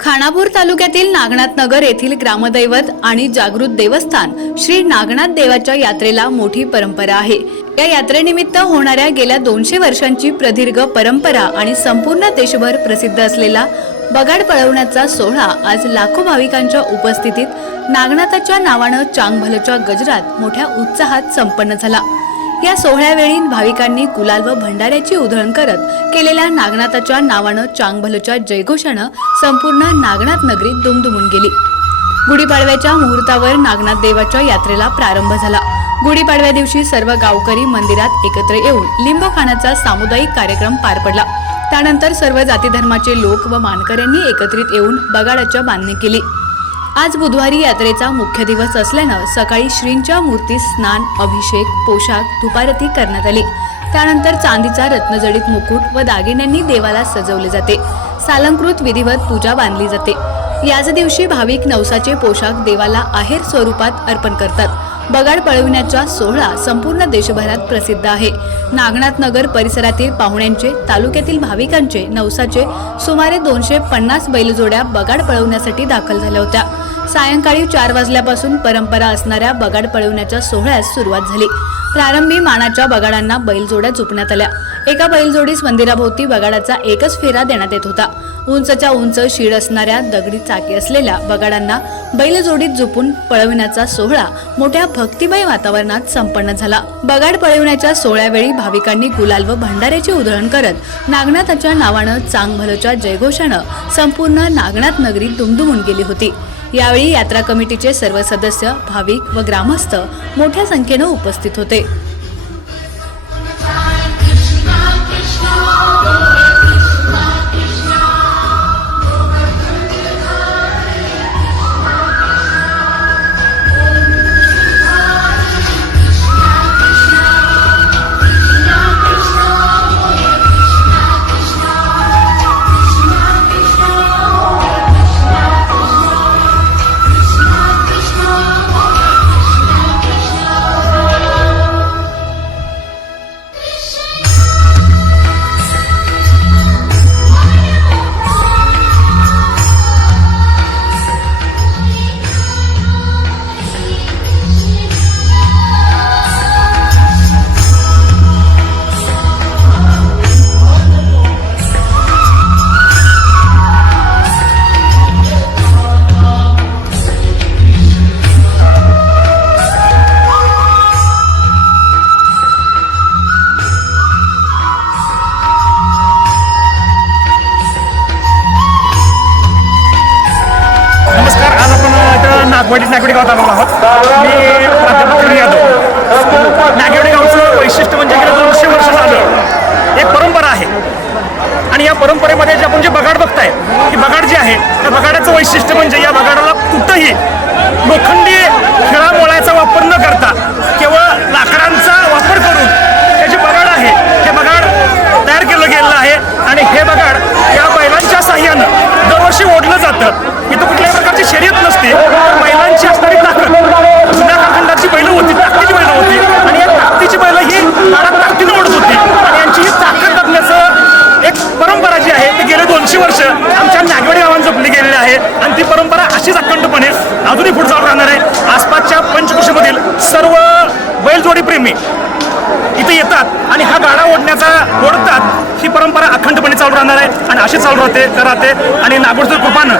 खानापूर तालुक्यातील नागनाथ नगर येथील ग्रामदैवत आणि जागृत देवस्थान श्री नागनाथ देवाच्या यात्रेला मोठी परंपरा आहे। या यात्रेनिमित्त होणाऱ्या गेल्या 200 वर्षांची प्रदीर्घ परंपरा आणि संपूर्ण देशभर प्रसिद्ध असलेला बगाड पळवण्याचा सोहळा आज लाखो भाविकांच्या उपस्थितीत नागनाथाच्या नावानं चांगभलच्या गजरात मोठ्या उत्साहात संपन्न झाला। या सोहळ्यावेळी भाविकांनी गुलाल व भंडाऱ्याची उधळण करत केलेल्या नागनाथाच्या नावानं चांगभलच्या जयघोषानं संपूर्ण नागनाथ नगरी दुमदुमून गेली। गुढीपाडव्याच्या मुहूर्तावर नागनाथ देवाच्या यात्रेला प्रारंभ झाला। गुढीपाडव्या दिवशी सर्व गावकरी मंदिरात एकत्र येऊन लिंब खाण्याचा सामुदायिक कार्यक्रम पार पडला। त्यानंतर सर्व जाती धर्माचे लोक व मानकऱ्यांनी एकत्रित येऊन बगाडाच्या बांधणी केली। आज बुधवारी यात्रेचा मुख्य दिवस असल्यानं सकाळी श्रींच्या मूर्तीस स्नान, अभिषेक, पोशाख, धुपारती करण्यात आली। त्यानंतर चांदीचा रत्नजडित मुकुट व दागिन्यांनी देवाला सजवले जाते। सालंकृत विधिवत पूजा बांधली जाते। याच दिवशी भाविक नवसाचे पोशाख देवाला आहेर स्वरूपात अर्पण करतात। बगाड पळविण्याचा सोहळा संपूर्ण देशभरात प्रसिद्ध आहे। नागनाथ नगर परिसरातील पाहुण्यांचे, तालुक्यातील भाविकांचे नवसाचे सुमारे 250 बैलजोड्या बगाड पळवण्यासाठी दाखल झाल्या होत्या। सायंकाळी 4 वाजल्यापासून परंपरा असणाऱ्या बगाड पळवण्याच्या सोहळ्यास सुरुवात झाली। प्रारंभी मानाच्या बगाडांना बैलजोड्या झुपण्यात आल्या। एका बैलजोडीस मंदिराभोवती बगाडाचा एकच फेरा देण्यात येत होता। उंचच्या उंच शीड असणाऱ्या दगडी चाके असलेल्या बगाडांना बैलजोडीत झुपून पळविण्याचा सोहळा मोठ्या भक्तिमय वातावरणात संपन्न झाला। बगाड पळविण्याच्या सोहळ्यावेळी भाविकांनी गुलाल व भंडाऱ्याची उधळण करत नागनाथाच्या नावानं चांगभलच्या जयघोषानं संपूर्ण नागनाथ नगरी दुमदुमून गेली होती। यावेळी यात्रा कमिटीचे सर्व सदस्य, भाविक व ग्रामस्थ मोठ्या संख्येने उपस्थित होते। नागवडी गावात आलो आहोत। मी प्राध्यापक यादव। नागवडी गावचं वैशिष्ट्य म्हणजे गेल्या 200 वर्ष झालं एक परंपरा आहे आणि या परंपरेमध्ये जे आपण बगाड बघताय, ही बगाड जी आहे त्या बगाडाचं वैशिष्ट्य म्हणजे या बगाडाला कुठंही लोखंडी खिळामोळाचा वापर न करता केवळ लाकडांचा वापर करून हे जे बगाड आहे हे बगाड तयार केलं गेलेलं आहे आणि हे बगाड या बैलांच्या साह्यानं दरवर्षी ओढलं जातं। इथं कुठल्याही प्रकारची शर्यत नसते। बैलांची असणारी ताकद जुन्या कालखंडाची बैल होती, ताकदीची बैल होती आणि या ताकदीची बैल ही काळात ताकदीनं ओढत होती आणि यांची ही ताकद जपण्याचं एक परंपरा जी आहे ती गेले 200 वर्ष आमच्या नागवडी गावात जपली गेलेली आहे आणि ती परंपरा अशीच अखंडपणे अजूनही पुढे चालू राहणार आहे। आसपासच्या पंचकृषीमधील सर्व बैलजोडी प्रेमी इथे येतात आणि हा गाडा ओढतात। ही परंपरा अखंडपणे चालू राहणार आहे आणि अशी चालू राहते आणि नागोडच्या कृपानं